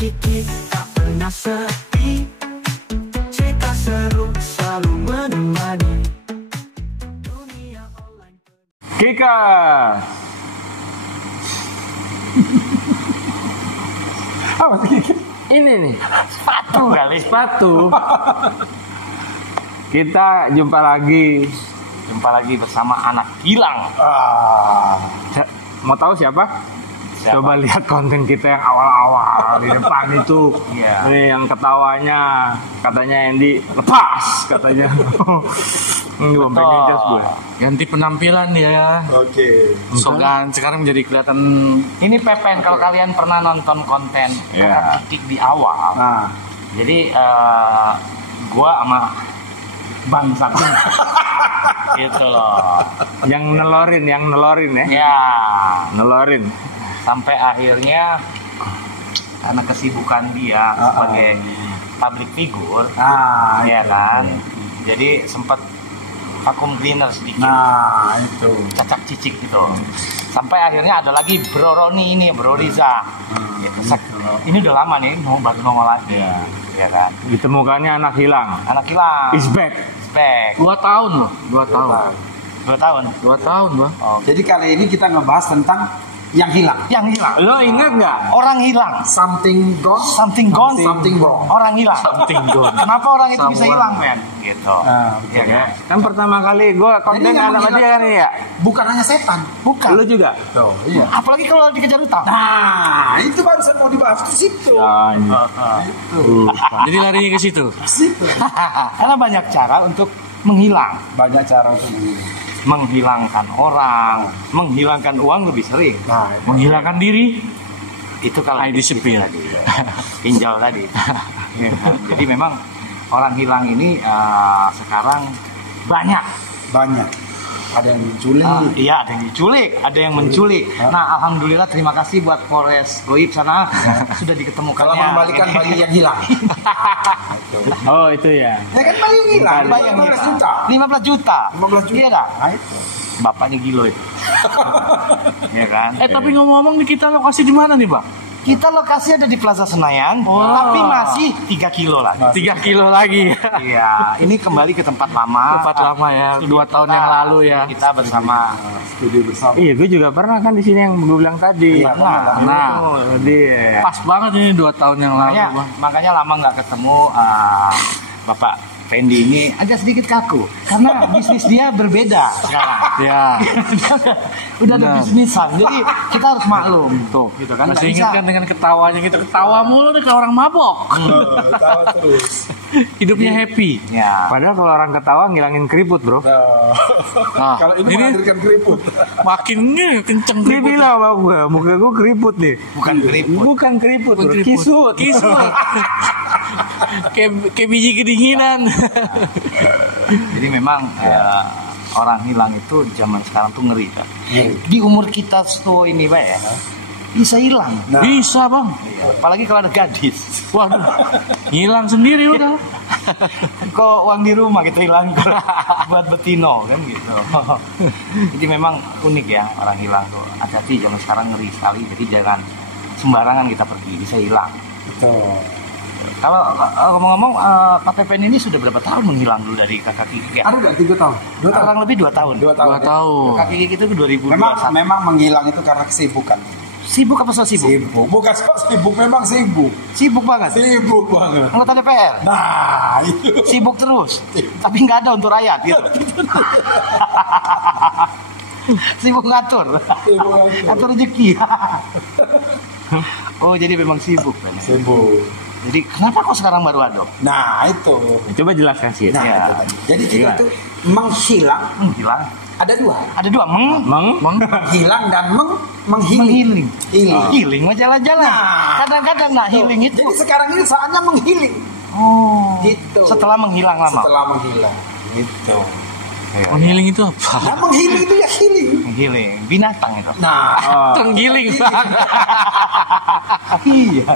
Kiki tak pernah sepi, cerita seru selalu menemani. Dunia online. Kika. Apa sih Kiki? Ini nih, sepatu. Kita jumpa lagi bersama anak hilang. Mau tahu siapa? Coba lihat konten kita yang awal-awal di depan itu. Iya. Nih yang ketawanya, katanya Andy lepas katanya. Ini pengen jas gue. Ganti penampilan dia. Oke. Sogan sekarang menjadi kelihatan. Ini Pepen, kalau kalian pernah nonton konten Ya. Kakak Kikik di awal, Nah, jadi gua sama Bang Satu gitu loh. Yang nelorin ya. Ya, Nelorin. sampai akhirnya karena kesibukan dia sebagai public figure, ya kan. Jadi sempat vacuum cleaner sedikit, nah itu. cacak cicik gitu. Sampai akhirnya ada lagi Bro Roni ini, Bro Riza. Gitu. Ini udah lama nih, baru nongol lagi. Ya kan. Ditemukannya anak hilang. Anak hilang. Is back. Back. 2 tahun loh, 2 tahun. 2 tahun. 2 tahun, Bang. Jadi kali ini kita ngebahas tentang yang hilang. Yang hilang. Lo inget nggak? Orang hilang. Something gone. Something gone. Something wrong. Orang hilang. Something gone. Kenapa orang itu bisa Someone. hilang, Ben? Gitu. Betul. Iya kan? Kan pertama kali gue konten yang anak menghilang dia kan ya. Bukan hanya setan. Bukan. Lo juga. Tuh, iya. Apalagi kalau dikejar utang. Nah, itu barusan mau dibahas di situ. Ya, ini. Jadi larinya ke situ. Situ. Karena banyak cara untuk menghilang. Banyak cara untuk menghilang. Menghilangkan orang, menghilangkan uang lebih sering. Nah, Menghilangkan diri. Itu kalau ID sepil. pinjau tadi. Ya kan? Jadi memang orang hilang ini sekarang banyak. banyak. Ada yang diculik. Iya, ada yang diculik, ada yang menculik. Nah, alhamdulillah terima kasih buat Polres Goib sana sudah diketemukannya. Kalau mengembalikan bayi yang hilang. Oh itu ya. Ya kan bayi yang hilang. Bayi yang 15 juta. 15 juta. 15 juta. Iya dah. Nah, itu. Bapaknya gilo itu. Iya kan? Tapi ngomong-ngomong nih, kita lokasi di mana nih, Bang? Kita lokasi ada di Plaza Senayan, tapi masih 3 kilo lah. 3 kilo lagi. Iya, ini kembali ke tempat lama. Tempat lama ya, 2 tahun yang lalu ya. Kita bersama. Studi bersama. Iya, gue juga pernah kan di sini yang gue bilang tadi. Nah, dia. pas banget ini 2 tahun yang lalu, Bang. Makanya lama nggak ketemu Bapak Fendi ini agak sedikit kaku karena bisnis dia berbeda sekarang. Ya. Udah ada Benar. bisnisan, jadi kita harus maklum tuh, gitu kan? Masih Nggak ingat kan dengan ketawanya gitu, ketawa mulu nih kayak orang mabok. Tawa terus. Hidupnya happy. Ya. Padahal kalau orang ketawa ngilangin keriput bro. Nah, Kalau ini menghadirkan keriput. makin kenceng Dia keriput. bilang sama gue, muka gue keriput deh. Bukan keriput. Bukan keriput, bro. Keriput. Kisut. Kisut. kayak biji kedinginan. Jadi memang orang hilang itu zaman sekarang tuh ngeri kan. Ngeri. Di umur kita setua ini Pak ya, bisa hilang. Nah, Bisa, Bang. Apalagi kalau ada gadis. Waduh. Hilang sendiri udah. Kok uang di rumah gitu hilang buat betino kan gitu. Jadi memang unik ya orang hilang tuh. Hati-hati zaman sekarang ngeri sekali. Jadi jangan sembarangan kita pergi, bisa hilang. betul. Kalau ngomong-ngomong Pak Pepen ini sudah berapa tahun menghilang dulu dari kakak Kikik ya? Ada nggak 3 tahun? 2 tahun. Kurang lebih 2 tahun. 2 tahun. 2 tahun. Kakak Kikik itu 2021. Memang menghilang itu karena kesibukan. Sibuk apa so sibuk? Sibuk. Bukan sibuk, memang sibuk. Sibuk banget. Sibuk banget. Anggota DPR. Nah, itu. Sibuk terus. Tapi nggak ada untuk rakyat gitu. Sibuk ngatur. Ngatur rezeki. Oh, jadi memang sibuk kan. Sibuk. Jadi kenapa kok sekarang baru ada? Nah, itu. Coba jelaskan sih. Nah, Ya. itu tadi. Jadi kita tuh menghilang Hilang. ada 2. Ada 2 Menghilang dan menghiling. menghiling. Healing. Healing mah jalan-jalan. Nah. Kadang-kadang healing itu. Jadi sekarang ini saatnya menghiling. Oh. Gitu. Setelah menghilang lama. Setelah menghilang. Gitu. Menghiling itu apa? Nah, menghiling itu ya healing. Menghiling. Binatang itu. Nah, Terenggiling, Bang. Iya.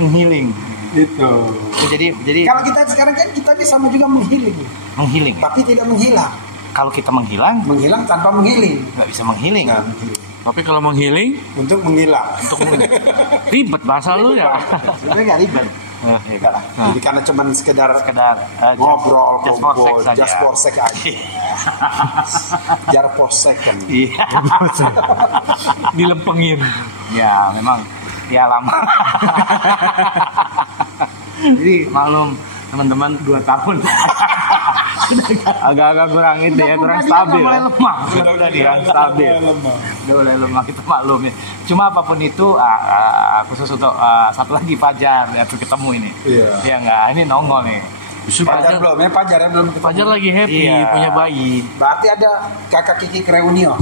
Menghiling. gitu. Ya, jadi Kalau kita sekarang kan kita ini sama juga menghiling, menghiling. Ya? tapi tidak menghilang. Kalau kita menghilang, Menghilang tanpa menghiling. nggak bisa menghiling. Nggak menghiling. Tapi kalau menghealing, Untuk menghilang. ribet bahasa lu ya. Sebenarnya nggak ribet. Enggak lah. Jadi karena cuman sekedar ngobrol, just for kumpul, sex saja. just for sex aja. Just for second. Iya. Dilempengin. Ya, memang ya lama. Jadi maklum teman-teman 2 tahun. Agak-agak kurang itu ya, kurang stabil. Mulai Ya. lemah. Udah Kurang stabil. Udah mulai lemah, kita maklum ya. Cuma apapun itu khusus untuk satu lagi Fajar ya tuh ketemu ini. Iya. Iya enggak, ini nongol nih. Pajar belum ya, Pajar ya belum ketemu. Fajar lagi happy, Iya. punya bayi. Berarti ada kakak Kiki Reunio.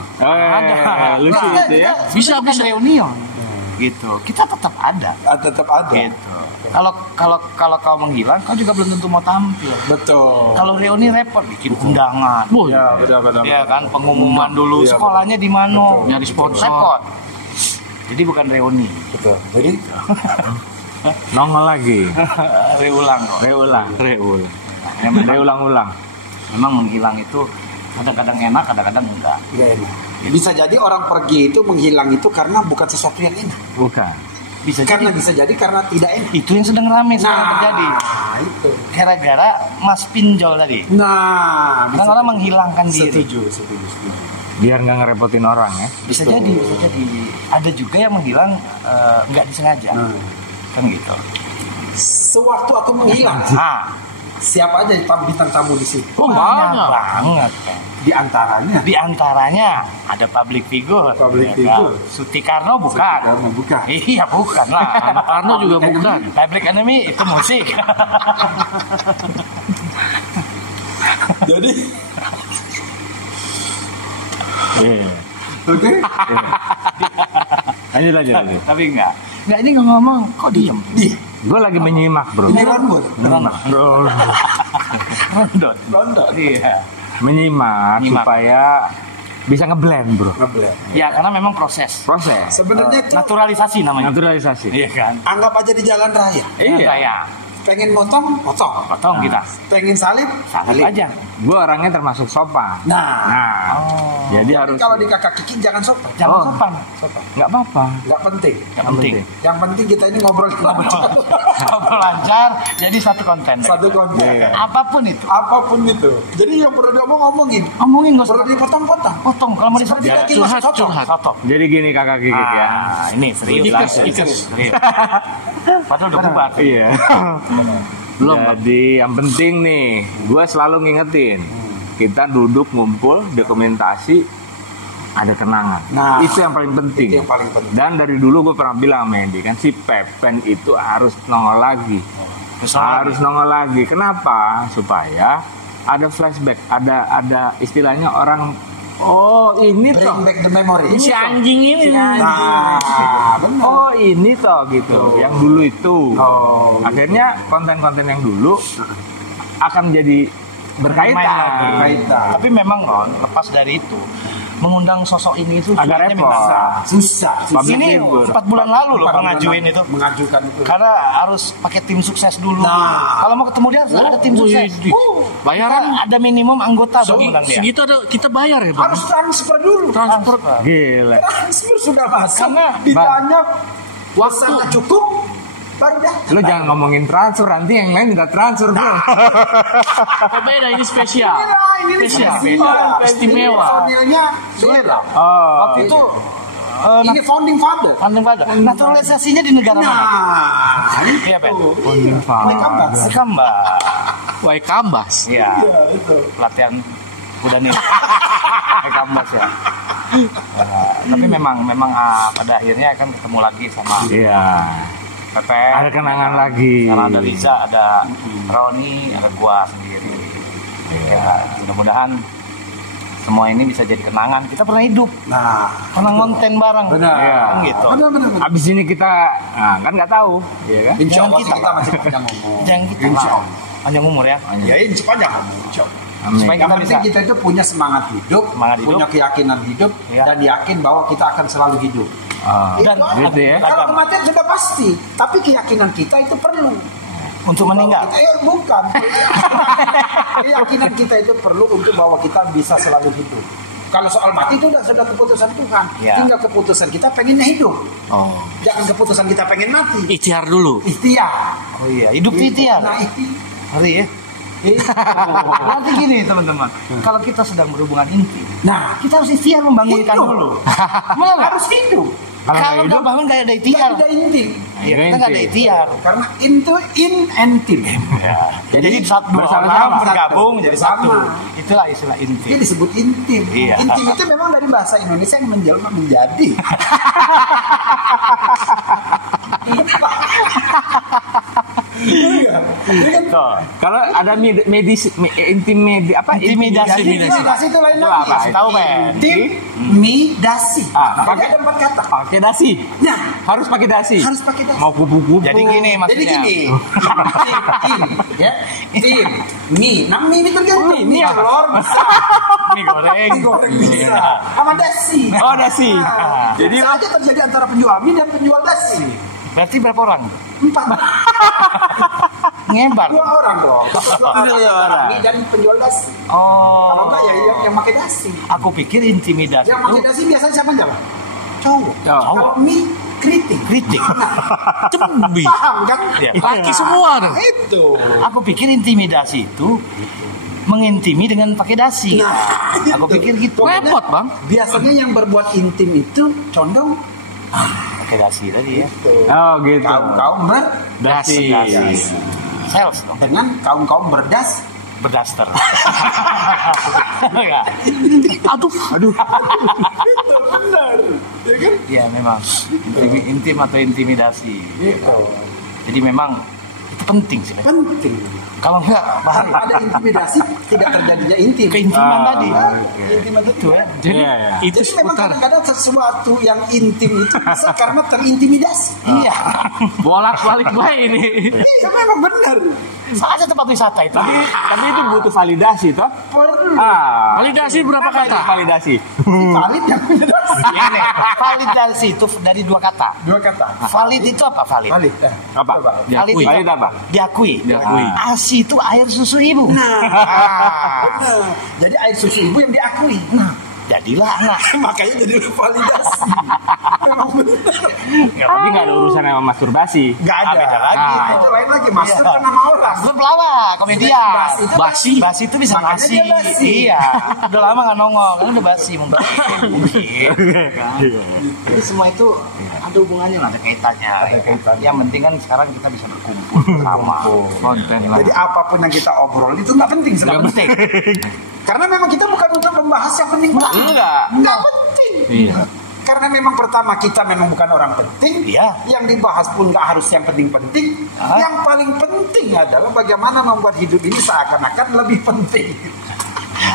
Lucu itu ya. Bisa. reunion. Gitu. Kita tetap ada. Tetap ada. Gitu. Kalau kau menghilang, kau juga belum tentu mau tampil. Betul. Kalau reuni repot bikin undangan. Wah, Ya, benar-benar. Ya kan pengumuman dulu Iya, sekolahnya di mana, Nyari sponsor. repot. Jadi bukan reuni, Betul. Jadi Nongol lagi. reulang kok. Reulang. Reulang-ulang. Memang menghilang itu kadang-kadang enak, kadang-kadang enggak. nggak enak. Bisa jadi orang pergi itu menghilang itu karena bukan sesuatu yang enak. Bukan. Bisa Karena jadi bisa jadi karena tidak enak. itu yang sedang ramai sekarang terjadi. itu. Gara-gara Mas Pinjol tadi. Nah, Kan orang menghilangkan diri. setuju. Biar nggak ngerepotin orang ya. Bisa jadi. Ada juga yang menghilang nggak disengaja. Kan gitu. Sewaktu aku menghilang, siapa aja bintang tamu di sini? Oh, banyak banyak. banget kan. Di antaranya Di antaranya ada public figure. Public Ya figure. kan? Suti-Karno bukan. Karena bukan. Iya bukan lah. Anak Karno juga bukan. Public Enemy itu musik. Jadi, Iya. oke. Lanjut. Tapi enggak. Enggak, ini nggak ngomong. Kok diem? Gue lagi menyimak bro. Ini Ronwood. Rondot. London. Iya. Menyimak supaya bisa ngeblend bro. Ngeblend. Ya karena memang proses. Sebenarnya itu Naturalisasi namanya. Naturalisasi. Iya kan. anggap aja di jalan raya. Iya. Saya Pengen potong. potong kita. Pengen salib, Salib aja. Gue orangnya termasuk sopan. Nah, Jadi tapi harus. kalau di kakak Kiki jangan sopan. Jangan sopan. Nggak apa-apa. Nggak penting. Yang penting. Yang penting kita ini ngobrol lancar. Ngobrol lancar. Jadi satu konten. Satu konten. Iya. Apapun itu. Apapun itu. Jadi yang perlu ngomongin. Omongin nggak usah Perlu dipotong-potong. potong. Kalau mau disebut Tidak kita kita curhat. Soto. Jadi gini kakak Kiki ya. Ini serius. Ikes. Serius. Padahal udah bubar. Iya. Belum. Jadi yang penting nih, gue selalu ngingetin, kita duduk ngumpul dokumentasi, ada kenangan. Nah, itu yang paling penting. itu yang paling penting. Dan dari dulu gue pernah bilang sama Andy kan, si Pepen itu harus nongol lagi. Harus nongol lagi. Kenapa? Supaya ada flashback, ada istilahnya orang. Oh ini toh. Bring back the memory. Si anjing ini. Nah, benar. Oh ini toh gitu. Yang dulu itu. Oh, Akhirnya konten-konten yang dulu akan menjadi berkaitan. Berkaitan. Tapi memang Ron, lepas dari itu, mengundang sosok ini itu Agak sebenarnya repot. Susah. Public Ini figure. 4 bulan lalu loh pengajuin itu. Mengajukan itu. Karena harus pakai tim sukses dulu. Nah. Kalau mau ketemu dia harus ada tim sukses. Bayaran Kan ada minimum anggota baru menang dia. segitu ada kita bayar ya, Bang. Harus transfer dulu. Transfer. Gila. Transfer sudah masuk. Karena Ditanya waktunya cukup, baru dah. Lo jangan ngomongin transfer, nanti yang lain minta transfer bro. Oh, beda, ini spesial. Ini Spesial. beda. Istimewa. Personilnya beda. Oh, Waktu itu Ini founding father. naturalisasinya di negara mana? Nah, Iya, Pen. Kambas. Sekamba. Wai Kambas. Iya. Iya, itu. Pelatihan udah nih. Kambas ya. Tapi memang pada akhirnya kan ketemu lagi sama iya. Pepe. Ada kenangan lagi. Karena ada Riza, ada Roni, ada gua sendiri. Ya, mudah-mudahan semua ini bisa jadi kenangan. Kita pernah hidup, Nah, pernah ngonten bareng. benar. Iya. Kan gitu. Benar. Abis ini kita, kan nggak tahu, iya kan? Insya Allah Jangan kita masih panjang ngomong. Jangan kita Insya lah. Allah. Panjang umur ya. Ya ini sepanjang ngomong. Insya Allah. Amin. Supaya Yang kita penting bisa kita itu punya semangat hidup, Semangat hidup. punya keyakinan hidup, Iya. dan yakin bahwa kita akan selalu hidup. dan gitu ya. Kalau kematian sudah pasti, tapi keyakinan kita itu perlu. untuk meninggal. Bukan. Keyakinan kita itu perlu untuk bahwa kita bisa selalu hidup. Kalau soal mati itu sudah keputusan Tuhan. Ya. Tinggal keputusan kita pengennya hidup. Oh. Jangan keputusan kita pengen mati. Ikhtiar dulu. Ikhtiar. Oh iya, hidup ikhtiar. Nah, ikhtiar. Ngeri ya. Berarti gini teman-teman, kalau kita sedang berhubungan intim, Nah, kita harus ikhtiar membangunkan hidup. dulu. Benar nggak? Harus hidup. Kalau nggak bangun nggak ada ikhtiar. Tidak intim. Ya, kita nggak ada ikhtiar. Karena itu in and team. Jadi satu dua bersama-sama. orang bergabung jadi satu. Bersama. Itulah istilah Dia intim. disebut intim. Iya. Intim itu memang dari bahasa Indonesia yang menjelma menjadi. Iya. Ini kan Kalau ada medis apa? Intimidasi. intimidasi itu lain Itu lagi. apa? Tahu Ben? Intimidasi. Ah, Jadi ada 4 kata. Pakai dasi. Nah, Harus pakai dasi. harus pakai dasi. Mau kubu-kubu. Jadi gini Jadi maksudnya. gini, tim, ya, tim, mie, nah mie itu kan mie telur bisa, Mie goreng. mie goreng bisa, sama dasi. Oh, dasi. Nah, Jadi bisa aja terjadi antara penjual mie dan penjual dasi. Berarti berapa orang? 4, Ngebar. 2 orang dong. Dua orang. Mie dan penjual dasi. Oh. Kalau enggak ya yang pakai dasi. Aku pikir intimidasi Yang itu pakai dasi biasanya siapa yang jawab? Cowok. Cowok. Kalau mie kritik. kritik. Cembi. Paham kan? Ya. Laki semua tuh. Itu. Aku pikir intimidasi itu mengintimi dengan pakai dasi. Nah, Aku itu. pikir gitu. Repot, Bang. Biasanya yang berbuat intim itu condong Pakai dasi tadi ya. Oh, gitu. kaum-kaum Dasi. Dasi. Sales dong. dengan kaum-kaum berdas. Berdaster. Ya. Aduh. Benar. Ya kan? Ya memang intim atau intimidasi. Gitu. Jadi memang itu penting sih. Penting. Kalau enggak bahaya. Tanpa ada intimidasi tidak terjadinya intim. Keintiman Ah, tadi. oke. Intiman itu ya. Jadi Iya, iya. itu Jadi memang seputar kadang-kadang sesuatu yang intim itu bisa karena terintimidasi. Iya. bolak-balik baik ini. Iya memang benar. Saja tempat wisata itu. Tapi itu butuh validasi toh. Perlu. Validasi berapa Apa itu kata? validasi? Valid yang validasi. Ini validasi itu dari 2 kata. 2 kata. Valid itu apa valid? Valid. Nah, Apa? coba. Valid Diakui. itu Valid apa? Diakui. Diakui. ASI itu air susu ibu. Benar. Jadi air susu ibu yang diakui. Nah, jadilah anak. Makanya jadi validasi. Memang benar. Tapi nggak ada urusan sama masturbasi. Gak ada. Beda lagi. Nah, itu lain lagi. Masuk kan nama orang. Belum pelawak, komedian. Basi itu Basi. Basi itu bisa Makanya basi. dia basi. Iya. Udah lama nggak nongol, kan udah basi mungkin. Jadi semua itu ada hubungannya lah, ada kaitannya. Ada kaitannya. Yang penting kan sekarang kita bisa berkumpul bersama. Konten lah. Jadi apapun yang kita obrol itu nggak penting Nggak sebenarnya. penting. Karena memang kita bukan untuk membahas yang penting. Enggak. Nggak penting. Iya. Karena memang pertama kita memang bukan orang penting. Iya. Yang dibahas pun nggak harus yang penting-penting. Ah. Yang paling penting adalah bagaimana membuat hidup ini seakan-akan lebih penting.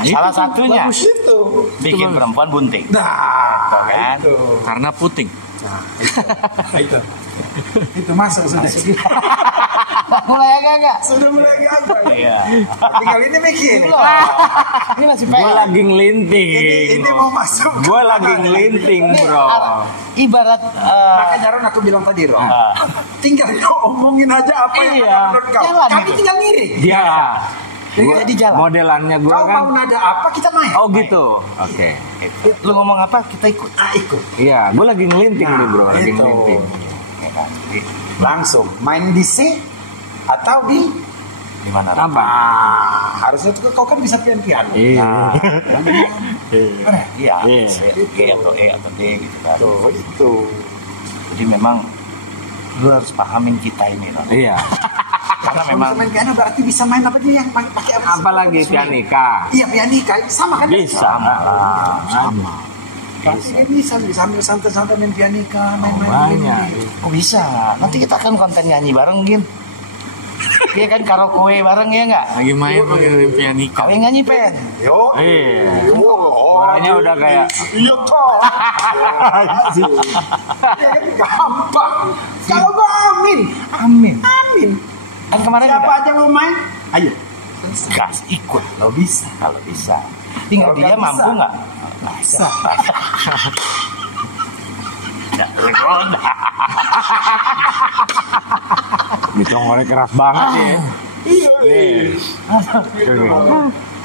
Salah satunya Bagus itu. bikin perempuan bunting. Nah, kan? itu. Karena puting. Itu. Itu masuk sudah. Mulai agak-agak. Sudah mulai gagal. Iya. Tinggal ini mikir. Belum. Ini masih Gue PR. lagi ngelinting. Ini mau masuk. Gue lagi ngelinting, Ini bro. ibarat Makanya Ron aku bilang tadi Ron. ah, Tinggal omongin aja apa yang Iya. ada menurut kau. Jalan Kami gitu. tinggal ngiri. Iya. Gua- jadi jalan. Modelannya gue Kau kan. mau nada apa kita naik. Oh gitu. Oke. lu ngomong apa kita ikut. Ikut. Iya, gue lagi ngelinting Nah, nih bro, lagi itu. ngelinting. Ya kan? Jadi, Langsung main di C atau di. di mana? Apa? Ah, harusnya tuh kau kan bisa piano. Iya. Benar? Iya. Iya. G atau E atau D gitu kan. Tuh, itu. Jadi memang lu harus pahamin kita ini loh. Iya. Karena Kalau memang bisa main piano berarti bisa main apa aja yang pakai apa? Apalagi pianika. Iya pianika sama kan? Bisa. sama. Berarti dia bisa sambil santai-santai main pianika, main-main. Banyak. Oh bisa. Nanti kita kan konten nyanyi bareng mungkin. Iya kan karaoke bareng ya enggak? Lagi main pakai pianika. Kau yang nyanyi pen. Yo. Iya. Oh, Suaranya udah kayak. iya toh. Ya kan gampang. Kalau gua amin, Amin. amin. Kan kemarin Siapa udah aja mau main? Ayo. gas ikut Kalau bisa. kalau bisa. Tinggal Kalau dia nggak mampu bisa. nggak? Bisa. Nggak tergoda. Ditongolnya keras banget ya. Iya. Nih.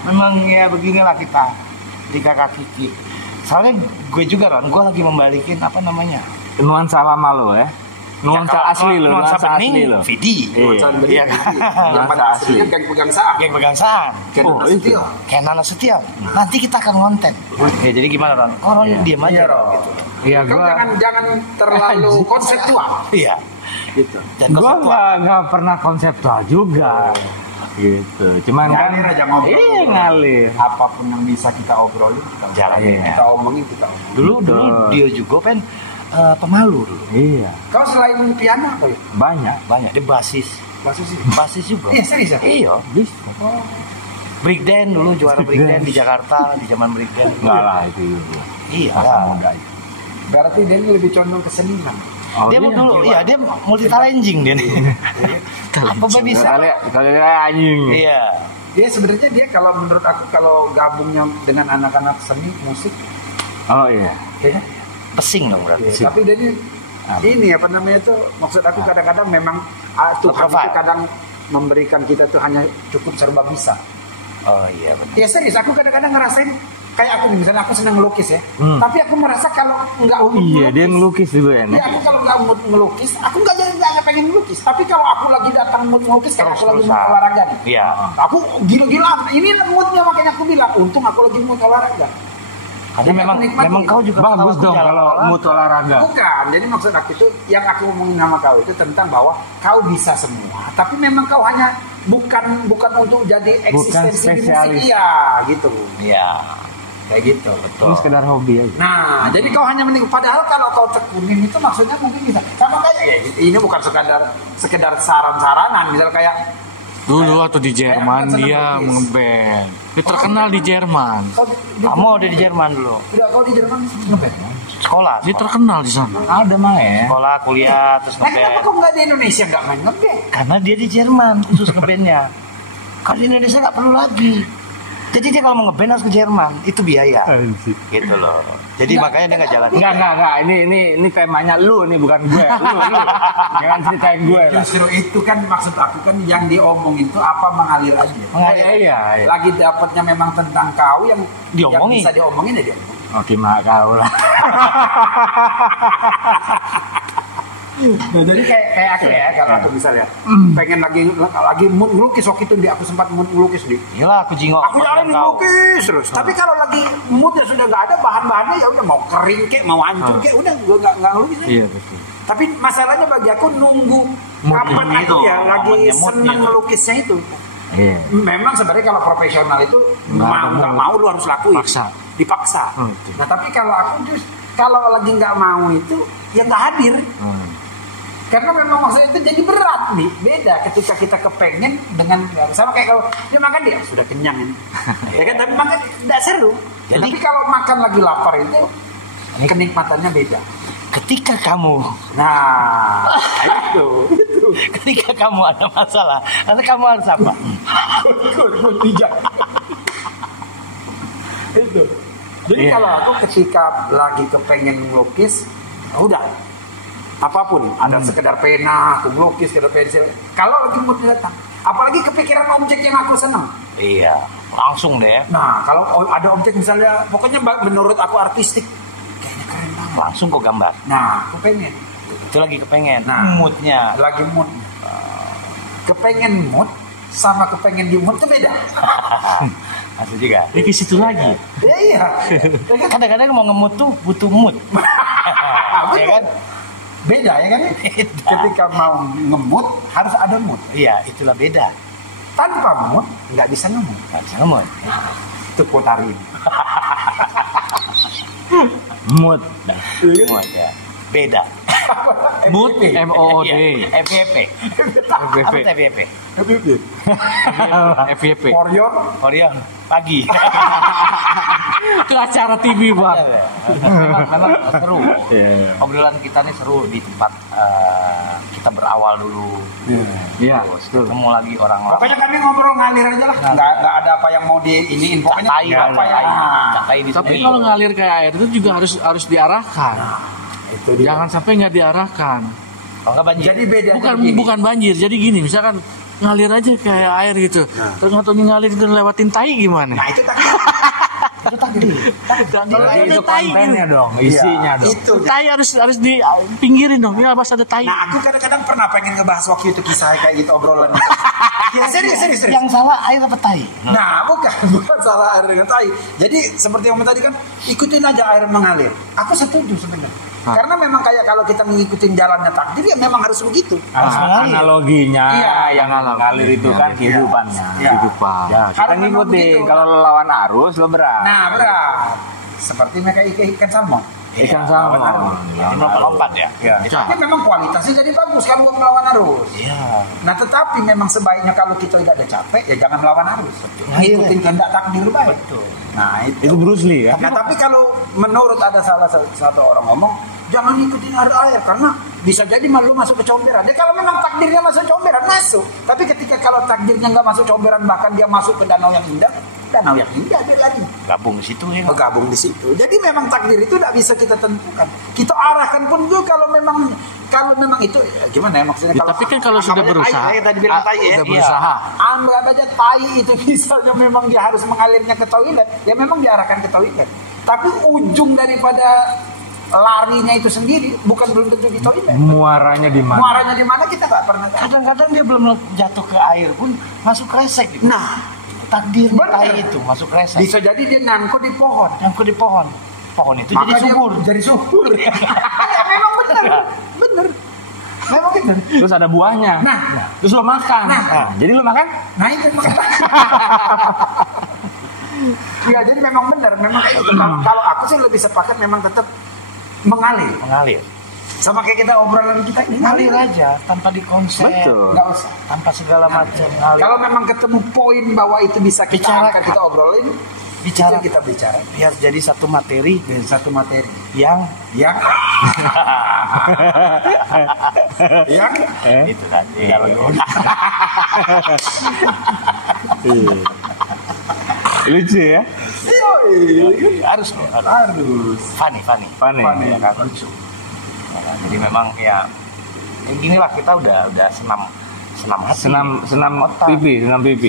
Memang ya beginilah kita. di kakak Kiki. Soalnya gue juga Ron, gue lagi membalikin apa namanya? Nuansa lama lo ya. Nuansa asli lo, nuansa asli lo. Vidi. Nuansa Iya. yang pada aslinya geng pegang saham. Geng pegang saham. Ken Oh, itu. Nasution. Kayak Nana Setia. Nanti kita akan ngonten. Ya, jadi gimana Ron? Oh Ron diem aja Iya, Ron. gitu. Iya, Kau jangan terlalu konseptual. Iya. Gitu. Dan Gua konseptual. nggak pernah konseptual juga. Gitu. Cuman kan Ngalir aja ngobrol. Iya, ngalir. Apapun yang bisa kita obrolin, kita Jalanin. Iya. kita omongin, kita omongin. Dulu Betul. dia juga kan pemalu dulu. Iya, Kau selain piano apa ya? banyak. Banyak dia basis. Maksud sih? Basis juga. Iya, serius ya? Iya. Bisa. Breakdance dulu juara breakdance di Jakarta di zaman breakdance. Enggak lah itu. Iya. Masa muda itu. Berarti dia ini lebih condong ke seniman. Oh, Dia dulu iya dia multi talenting dia nih. Apa bisa? Kali anjing. Iya. Dia sebenarnya dia kalau menurut aku kalau gabungnya dengan anak-anak seni musik, Oh iya. ya, Pesing dong berarti. ya. Tapi dia ini apa namanya tuh maksud aku kadang-kadang memang Tuhan Provide. itu kadang memberikan kita tuh hanya cukup serba bisa. Oh iya benar. Ya serius, aku kadang-kadang ngerasain kayak aku nih, misalnya aku senang ngelukis ya, Hmm. tapi aku merasa kalau nggak Oh iya, dia ngelukis dulu ya. Ya, aku kalau nggak mood ngelukis, aku nggak pengen ngelukis. Tapi kalau aku lagi datang mood ngelukis, kayak aku lagi mood olahraga nih. Iya. Aku gila-gilaan. Ini moodnya makanya aku bilang, untung aku lagi mood olahraga. Karena Jadi memang aku nikmati. memang kau juga Bagus tahu dong jalan kalau olahraga. mood olahraga. Bukan, jadi maksud aku itu yang aku ngomongin sama kau itu tentang bahwa kau bisa semua, tapi memang kau hanya bukan untuk jadi eksistensi di musik, spesialis. iya gitu. Iya. Kayak gitu. Ini sekedar hobi aja. Nah, jadi kau hanya menikmati. Padahal kalau kau tekunin itu maksudnya mungkin bisa. Sama kayak ya, ini bukan sekedar saran-saranan. Misal kayak Dulu waktu di Jerman Kayak dia seneng melukis. ngeband. Dia terkenal di Jerman. kau Kamu udah di Jerman dulu. udah kau di Jerman ngeband. Sekolah. Dia terkenal di sana. Ada main. Sekolah, kuliah, terus Nah, kenapa ngeband. kau nggak di Indonesia nggak main ngeband? Karena dia di Jerman khusus ngebandnya. Kalau di Indonesia nggak perlu lagi. Jadi dia kalau mau ngeband harus ke Jerman, itu biaya. Gitu loh. Jadi makanya dia nggak jalan. Enggak. Ini temanya lu nih, bukan gue. Lu. Jangan ceritain gue lah. Justru itu kan maksud aku kan yang diomongin itu apa mengalir aja. Iya. Lagi dapatnya memang tentang kau yang Diomongin. bisa diomongin ya diomongin. Oke, mak kau lah. Nah, jadi kayak aku ya, kalau aku misalnya pengen lagi mood ngelukis waktu itu aku sempat mood ngelukis di. Iyalah aku jingok. Aku jalan ngelukis terus. Tapi kalau lagi moodnya sudah nggak ada bahan-bahannya ya udah mau kering kek, mau hancur kek, udah gue nggak ngelukis. Iya, betul. Tapi masalahnya bagi aku nunggu kapan Moodnya aku itu, ya lagi momennya, moodnya seneng itu. ngelukisnya itu. Iya. Memang sebenarnya kalau profesional itu nggak mau lu harus lakuin. Dipaksa. Oke. Nah tapi kalau aku kalau lagi nggak mau itu ya nggak hadir. Karena memang maksudnya itu jadi berat nih. Beda ketika kita kepengen dengan sama kayak kalau dia makan dia sudah kenyang ini. Ya kan tapi makan tidak seru. Jadi- Tapi kalau makan lagi lapar itu kenikmatannya beda. Ketika kamu Nah, itu. ketika kamu ada masalah, nanti kamu harus apa? Bijak. Itu. Jadi Iya. kalau aku ketika lagi kepengen ngelukis, udah apapun, ada sekedar pena, aku ngelukis, sekedar pensil. Kalau lagi mood datang, apalagi kepikiran objek yang aku senang. Iya, langsung deh. Nah, kalau ada objek misalnya, pokoknya menurut aku artistik, kayaknya keren banget. Langsung kok gambar. Nah, aku pengen. Itu lagi kepengen. Nah. Moodnya. Lagi mood. Kepengen mood sama kepengen di mood itu beda. Asli juga. Dia ke situ lagi. Ya iya. Ya kan? Kadang-kadang mau nge-mood tuh butuh mood. Ya kan? Beda ya kan? Ketika mau ngemut harus ada mood. Iya, itulah beda. Tanpa mood nggak bisa ngemut. Nggak bisa nge-mood. Itu Potari. Mood. Mood ya. Beda. Mood MOOD. Iya, FYP. Apa FVP. tuh FYP? FYP. For your Orion pagi. Ke acara TV, Bang. memang seru. Iya. Obrolan kita nih seru di tempat kita berawal dulu. Iya, Terus betul. ketemu lagi orang-orang. pokoknya kami ngobrol ngalir aja lah. Nggak ada apa yang mau diiniin. Pokoknya Catai, apa ya. catai di Tapi sini. kalau ngalir kayak air itu juga harus diarahkan. Itu dia. Jangan sampai nggak diarahkan. kalau nggak banjir. Jadi beda. Bukan banjir. Jadi gini, misalkan ngalir aja kayak air gitu. Terus ngatonya ngalir dan lewatin tai gimana? Nah itu tadi. Itu takdir. Berarti itu kontennya dong, isinya dong. Itu. Tai harus dipinggirin dong. Ini harus ada tai. Nah, aku kadang-kadang pernah pengen ngebahas waktu itu kisah kayak gitu obrolan. Ya, serius. Yang salah air apa tai? Nah, bukan salah air dengan tai. Jadi seperti yang tadi kan, ikutin aja air mengalir. Aku setuju sebenarnya. Karena memang kayak kalau kita mengikutin jalannya takdir ya memang harus begitu. Analoginya Iya. yang ngalir itu kan kehidupannya. Iya. Kehidupan. Ya, kita Harus memang ngikutin. begitu. Kalau lo lawan arus lo berat. Nah, berat. Seperti mereka ikan salmon. Ikan salmon. Yang lompat ya. Tapi memang kualitasnya jadi bagus kalau melawan arus. Iya. Nah, tetapi memang sebaiknya kalau kita tidak ada capek ya jangan melawan arus. Ikutin kehendak takdir baik. Betul. Nah, Itu Bruce Lee kan? Nah, tapi kalau menurut ada salah satu orang ngomong, jangan ikutin air karena bisa jadi malu masuk ke comberan. Ya kalau memang takdirnya masuk comberan, masuk. Tapi ketika kalau takdirnya nggak masuk comberan, bahkan dia masuk ke danau yang indah dia lagi Gabung di situ ya. bergabung di situ. Jadi memang takdir itu tidak bisa kita tentukan. Kita arahkan pun juga kalau memang itu ya, gimana ya maksudnya? Ya, tapi kan kalau sudah berusaha, tadi bilang tai ya. udah berusaha. Anggap aja tai itu misalnya memang dia harus mengalirnya ke toilet, ya memang diarahkan ke toilet. Tapi ujung daripada larinya itu sendiri bukan belum tentu di toilet. Muaranya di mana? Muaranya di mana kita nggak pernah tahu. Kadang-kadang dia belum jatuh ke air pun masuk kresek gitu. Nah, Takdir bener. tai itu masuk kresek. bisa jadi dia nyangkut di pohon. Nyangkut di pohon. Pohon itu Maka jadi dia subur. Jadi subur. Ya, memang benar. Benar. Memang benar. Terus ada buahnya. Nah. Terus lo makan. Nah. Jadi lo makan? Nah itu ya jadi memang benar, memang kayak gitu. Kalau aku sih lebih sepakat memang tetap mengalir. Mengalir. Sama kayak kita obrolan kita ini Ngalir aja tanpa dikonsep. Betul. Nggak usah. Tanpa segala macam ngalir. Kalau memang ketemu poin bahwa itu bisa kita Bicarakan. angkat, kita obrolin, bicara itu kita bicara. biar jadi satu materi Dari satu materi yang yang yang itu kan. Iya. Lucu ya? Harus loh. Harus. Funny. Funny. Ya kan lucu. Ya, jadi memang ya gini lah kita udah senam hati. Senam pipi. Senam pipi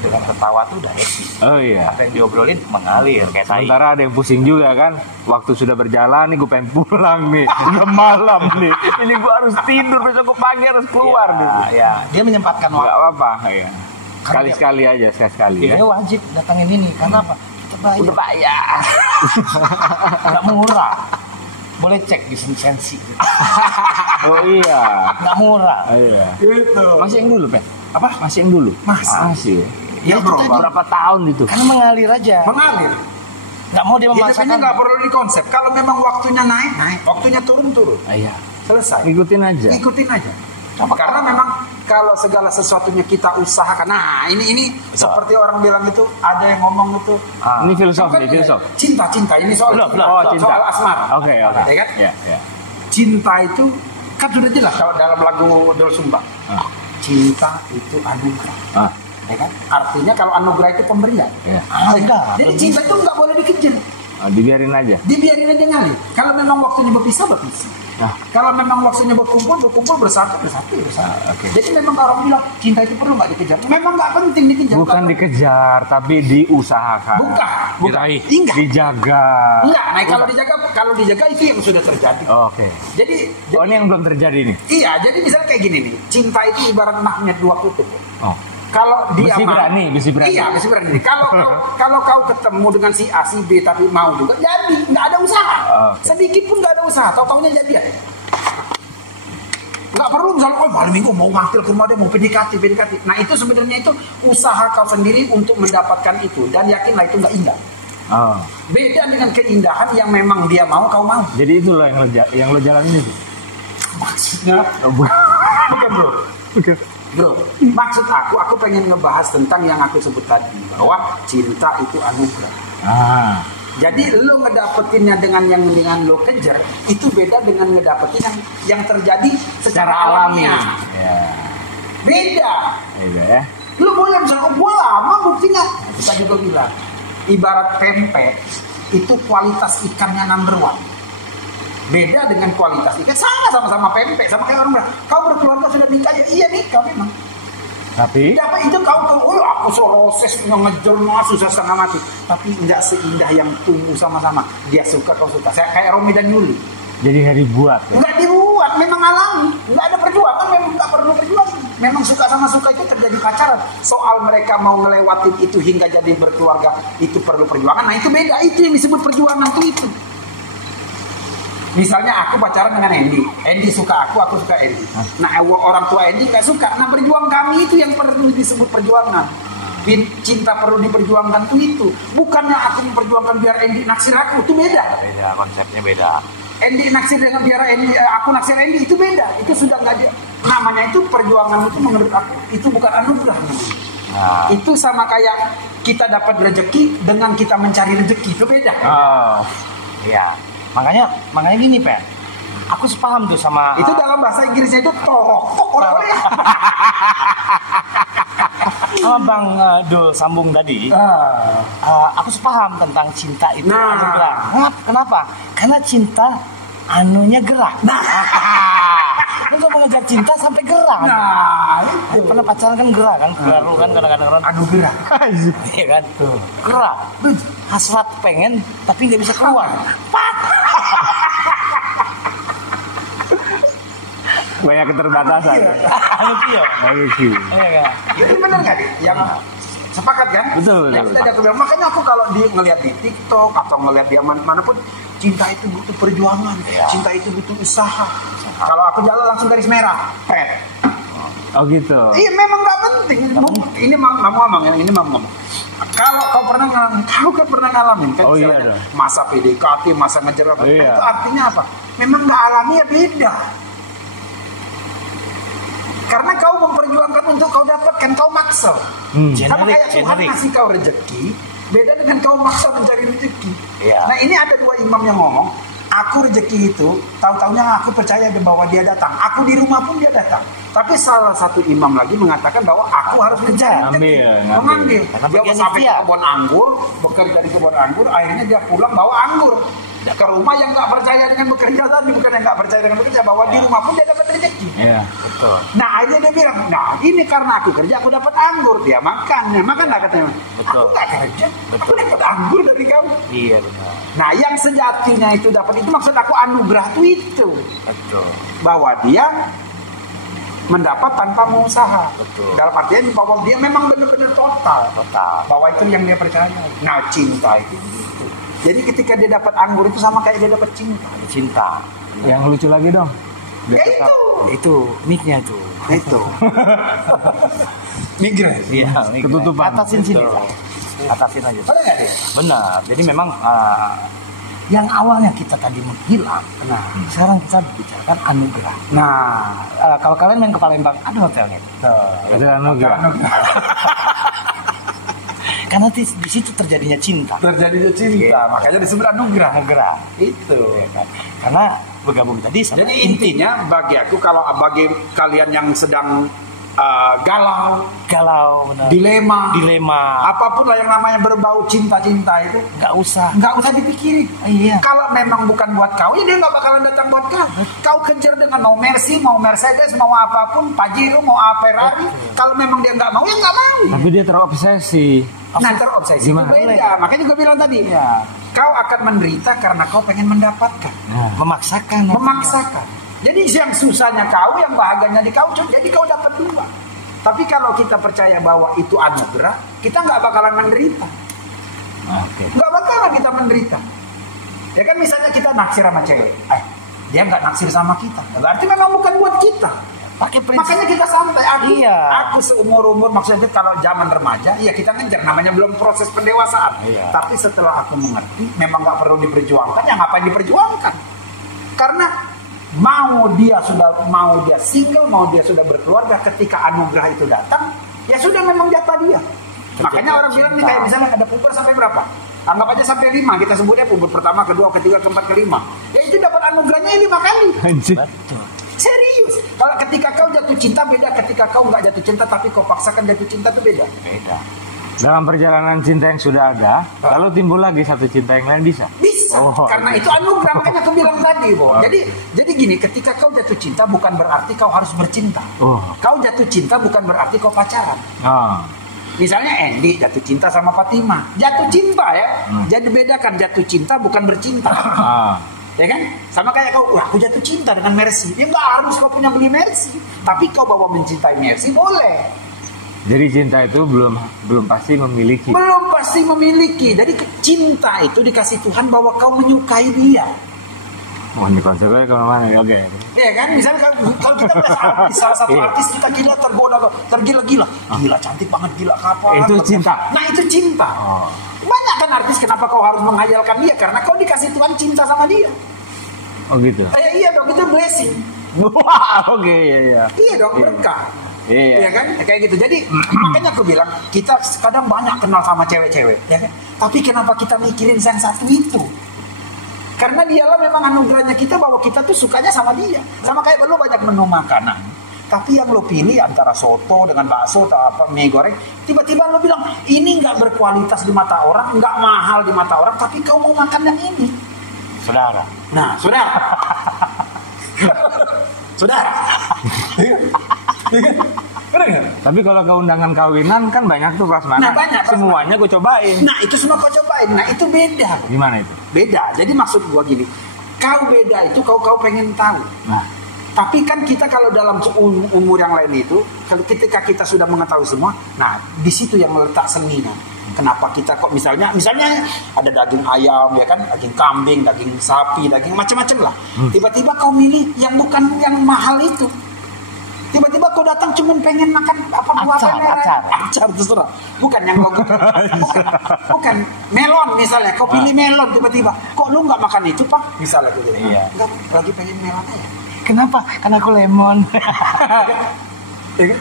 dengan ketawa tuh udah happy. Oh iya. Apa yang diobrolin mengalir kayak tai. Sementara ada yang pusing juga kan. Waktu sudah berjalan nih gue pengen pulang nih. Udah malam nih. Ini gue harus tidur, besok gue pagi harus keluar gitu. Ya, dia menyempatkan Gak waktu. apa-apa ya. Sekali-sekali aja, sekali-sekali ya. Dia wajib datangin ini karena apa? Kita bayar. Udah bayar. Nggak murah. Boleh cek di Sensi. Oh iya. Nggak murah. Oh, iya. gitu. Masih yang dulu, Pen? Apa? Masih yang dulu? Masih. ya? Ya bro, Berapa tahun itu? Karena mengalir aja. mengalir. Nggak mau dia Hidupnya memaksakan. nggak perlu dikonsep. Kalau memang waktunya naik, waktunya turun. Iya. Selesai. Ikutin aja. Ikutin aja. Karena memang kalau segala sesuatunya kita usahakan. Nah, ini seperti orang bilang itu, ada yang ngomong itu. Ini filosofi, Bukan, filosofi. Cinta ini soal soal asmara. Oke. Ya kan? Ya. Cinta itu kan sudah jelas kalau dalam lagu Dol Sumbang. Cinta itu anugerah. Ya kan? Artinya kalau anugerah itu pemberian. Ya. Enggak. Jadi cinta itu nggak boleh dikejar. Dibiarin aja. Dibiarin aja ngalir. Kalau memang waktunya berpisah. Nah. Kalau memang waktunya berkumpul, bersatu. Oke. Jadi memang orang bilang cinta itu perlu nggak dikejar. Memang nggak penting dikejar. Bukan dikejar, tapi diusahakan. Bukan. Diraih. Enggak. Dijaga. Enggak. Nah kalau dijaga itu yang sudah terjadi. Oke. Jadi Oh, ini yang belum terjadi nih. iya. Jadi misalnya kayak gini nih. Cinta itu ibarat magnet dua kutub. Oh. Kalau dia Besi mau, berani. Iya, besi berani. Kalau kau ketemu dengan si A, si B tapi mau juga jadi, nggak ada usaha. Oke. Sedikit pun nggak ada usaha. Tahu-taunya jadi ya. Nggak perlu misalnya, malam minggu mau manggil ke rumah dia, mau PDKT. Nah itu sebenarnya itu usaha kau sendiri untuk mendapatkan itu, dan yakinlah itu nggak indah. Oh. Beda dengan keindahan yang memang dia mau, kau mau. Jadi itu loh yang lo jalanin itu. Maksudnya, Oh, bukan. bukan bro. Bro, maksud aku pengen ngebahas tentang yang aku sebut tadi, bahwa cinta itu anugerah. Jadi lo ngedapetinnya dengan lo kejar, itu beda dengan ngedapetin yang terjadi secara alamiah. Ya. Beda. Beda ya. Lo boleh misalnya, gua lama buktinya. Kita juga bilang, ibarat pempek, itu kualitas ikannya number one. Beda dengan kualitas ikan, sama-sama pempek. Sama kayak orang bilang, kau berkeluarga sudah nikah ya? Iya nikah memang. Tapi Dapat itu kau tuh, oh aku proses ngejar susah setengah mati. Tapi enggak seindah yang tumbuh sama-sama. Dia suka, kau suka. Saya kayak Romi dan Yuli. jadi nggak dibuat. Ya? Enggak dibuat, memang alami. Enggak ada perjuangan, memang enggak perlu perjuangan. Memang suka sama suka itu terjadi pacaran. Soal mereka mau ngelewatin itu hingga jadi berkeluarga, itu perlu perjuangan. Nah itu beda, itu yang disebut perjuangan tuh itu. Misalnya aku pacaran dengan Andy suka aku suka Andy. Nah orang tua Andy nggak suka. Nah berjuang kami itu yang perlu disebut perjuangan. Cinta perlu diperjuangkan tuh itu. Bukannya aku memperjuangkan biar Andy naksir aku, itu beda. Beda, konsepnya beda. Andy naksir dengan biar aku naksir Andy, itu beda. Itu sudah nggak dia. Namanya itu perjuangan itu menurut aku itu bukan anugerah. Nah, Itu sama kayak kita dapat rezeki dengan kita mencari rezeki, itu beda. Oh, iya. Makanya gini, Pen. Aku sepaham tuh sama Itu dalam bahasa Inggrisnya itu torok oleh-oleh. sama Bang Dul sambung tadi. Aku sepaham tentang cinta itu Nah. anugerah. Kenapa? Karena cinta anunya gerak. Nah. Untuk mengejar cinta sampai gerak. Nah, itu. Pernah pacaran kan gerak kan, baru kan kadang-kadang orang Anugerah. iya kan, gerak, hasrat pengen tapi nggak bisa keluar. banyak keterbatasan. Anu Tio, Bagus. iya kan? Jadi benar nggak nih? Yang sepakat kan? Betul, Yang betul. tadi aku bilang, makanya aku kalau ngelihat di TikTok atau ngelihat di manapun, cinta itu butuh perjuangan, Iya. cinta itu butuh usaha. Kalau aku jalan langsung garis merah, pret. Oh gitu. Iya memang nggak penting. Ini mau ngomong ya, ini mau ngomong. Kalau kau pernah ngalamin, kau kan pernah ngalamin kan? Oh, iya istilahnya dong. masa PDKT, masa ngejar apa? Iya. Itu artinya apa? Memang nggak alami ya beda. Karena kau memperjuangkan untuk kau dapatkan, kau maksa. Sama kayak Tuhan Generik. ngasih kau rezeki, beda dengan kau maksa mencari rezeki. Iya. Nah ini ada dua imam yang ngomong, aku rezeki itu, tahu-taunya aku percaya bahwa dia datang. Aku di rumah pun dia datang. Tapi salah satu imam lagi mengatakan bahwa aku harus mencari rezeki. Ngambil. Mengambil. Karena Dia bagian sampai ke ikhtiar. kebun anggur, bekerja di kebun anggur, akhirnya dia pulang bawa anggur. Ke rumah yang nggak percaya dengan bekerja tadi, bukan yang nggak percaya dengan bekerja, bahwa di rumah pun dia dapat rezeki. Iya. Betul. Nah akhirnya dia bilang, nah ini karena aku kerja aku dapat anggur. Dia makan lah katanya. Betul. Aku nggak kerja, aku Betul. dapat anggur dari kamu. Iya benar. Nah yang sejatinya itu dapat itu maksud aku anugerah itu Betul. bahwa dia mendapat tanpa mengusaha. Betul. Dalam artian bahwa dia memang benar-benar total. Total. Bahwa itu yang dia percaya. Nah cinta itu gitu. Jadi ketika dia dapat anggur itu sama kayak dia dapat cinta. Cinta. Yang lucu lagi dong. Ya itu. Itu mic-nya tuh. Itu. Migran. Iya, Ketutupan. Atasin sini. Betul. Atasin aja. Ada nggak dia? Benar. Jadi memang yang awalnya kita tadi menghilang, Nah. sekarang kita bicarakan anugerah. Nah. Kalau kalian main ke Palembang, ada hotelnya. Ada anugerah. Karena di situ terjadinya cinta. Terjadi cinta, makanya disebut anugerah. Anugerah. Itu. Ya kan? Karena bergabung tadi sama Jadi intinya bagi aku kalau bagi kalian yang sedang galau, galau, benar. dilema, apapun lah yang namanya berbau cinta-cinta itu nggak usah. nggak usah dipikirin. Iya. Kalau memang bukan buat kau, ya dia nggak bakalan datang buat kau. Kau kejar dengan mau Mercy, mau Mercedes, mau apapun, Pajero, mau Ferrari. Kalau memang dia nggak mau, ya nggak mau. Tapi dia terobsesi. Nah terobsesi itu Gimana? beda. Makanya gue bilang tadi, kau akan menderita karena kau pengen mendapatkan, Memaksakan. memaksakan. Jadi yang susahnya kau, yang bahagianya di kau, jadi kau dapat dua. Tapi kalau kita percaya bahwa itu anugerah, kita nggak bakalan menderita. Oke. Nggak bakalan kita menderita. Ya kan misalnya kita naksir sama cewek, dia nggak naksir sama kita, berarti memang bukan buat kita. Pakai prinsip. Makanya kita santai. Iya. Aku seumur-umur, maksudnya kalau zaman remaja, ya kita ngejar, namanya belum proses pendewasaan. Iya. Tapi setelah aku mengerti, memang nggak perlu diperjuangkan, ya ngapain diperjuangkan? Karena mau dia single, mau dia sudah berkeluarga, ketika anugerah itu datang, ya sudah memang jatah dia. Makanya orang bilang nih kayak misalnya ada puber sampai berapa? Anggap aja sampai 5, kita sebutnya puber pertama, kedua, ketiga, keempat, kelima. Ya itu dapat anugerahnya 5 kali. Anjir. Betul. Serius. Kalau ketika kau jatuh cinta beda, ketika kau nggak jatuh cinta tapi kau paksakan jatuh cinta itu beda. Beda. Dalam perjalanan cinta yang sudah ada, lalu timbul lagi satu cinta yang lain bisa. Bisa. bisa. Oh, Karena itu anugerah, makanya aku bilang tadi, Bo. Jadi gini, ketika kau jatuh cinta bukan berarti kau harus bercinta. Oh. Kau jatuh cinta bukan berarti kau pacaran. Ah. Misalnya Andy jatuh cinta sama Fatima, jatuh cinta ya. Jadi bedakan jatuh cinta bukan bercinta. Ah. Ya kan? Sama kayak kau, wah aku jatuh cinta dengan Mercy. Ya nggak harus kau punya beli Mercy, tapi kau bawa mencintai Mercy boleh. Jadi cinta itu belum pasti memiliki. Belum pasti memiliki. Jadi cinta itu dikasih Tuhan bahwa kau menyukai dia. Oh, ini konsepnya kemana-mana ya? Oke. Ya kan? Misalnya kalau kita lihat artis, salah satu Iya. artis kita gila tergoda, tergila-gila. Gila cantik banget, gila kapal. Itu cinta. Nah itu cinta. Oh. Banyak kan artis, kenapa kau harus menghayalkan dia? Karena kau dikasih Tuhan cinta sama dia. Oh gitu. Iya dong, itu blessing. Wah, oke iya. Iya dong, berkah. Iya. Ya kan? Kayak gitu. Jadi makanya aku bilang kita kadang banyak kenal sama cewek-cewek, ya kan? Tapi kenapa kita mikirin yang satu itu? Karena dialah memang anugerahnya kita bahwa kita tuh sukanya sama dia. Sama kayak lo banyak menu makanan. Tapi yang lo pilih antara soto dengan bakso atau apa mie goreng, tiba-tiba lo bilang ini nggak berkualitas di mata orang, nggak mahal di mata orang, tapi kau mau makan yang ini. Saudara. Nah, saudara. Saudara. Bener nggak? Tapi kalau ke undangan kawinan kan banyak tuh prasmanan. Nah, banyak prasmanan. Semuanya gue cobain. Nah, itu semua kau cobain. Nah, itu beda. Gimana itu? Beda. Jadi maksud gua gini, kau beda itu kau pengen tahu. Nah, Tapi kan kita kalau dalam umur yang lain itu, ketika kita sudah mengetahui semua, nah di situ yang meletak seninya. Kenapa kita kok misalnya ada daging ayam ya kan, daging kambing, daging sapi, daging macam-macam lah. Tiba-tiba kau milih yang bukan yang mahal itu. Tiba-tiba kau datang cuma pengen makan apa buah merah, acar terserah. Bukan yang logo, bukan melon misalnya. Kau pilih melon tiba-tiba. Kok lu nggak makan itu pak? Misalnya gitu. Iya. Nggak, lagi pengen melon aja. Kenapa? Karena aku lemon. Ya kan?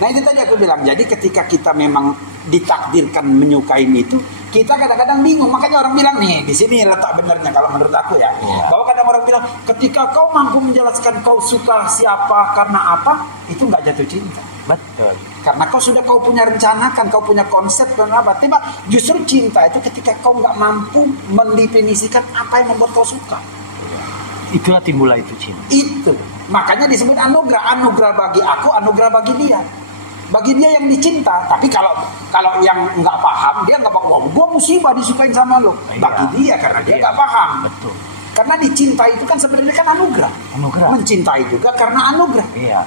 Nah itu tadi aku bilang. Jadi ketika kita memang ditakdirkan menyukai itu, kita kadang-kadang bingung. Makanya orang bilang nih, di sini letak benarnya kalau menurut aku ya. Bahwa kadang orang bilang, ketika kau mampu menjelaskan kau suka siapa karena apa, itu nggak jatuh cinta. Betul. Karena kau punya rencanakan, kau punya konsep dan apa. Tiba justru cinta itu ketika kau nggak mampu mendefinisikan apa yang membuat kau suka. Itulah timbullah itu cinta. Itu makanya disebut anugerah. Anugerah bagi aku, anugerah bagi dia. Bagi dia yang dicinta. Tapi kalau yang nggak paham, dia nggak paham. Wah, gue musibah disukain sama lo. Iya. Bagi dia karena dia Iya. nggak paham. Betul. Karena dicinta itu kan sebenarnya kan anugerah. Anugerah. Mencintai juga karena anugerah. Iya.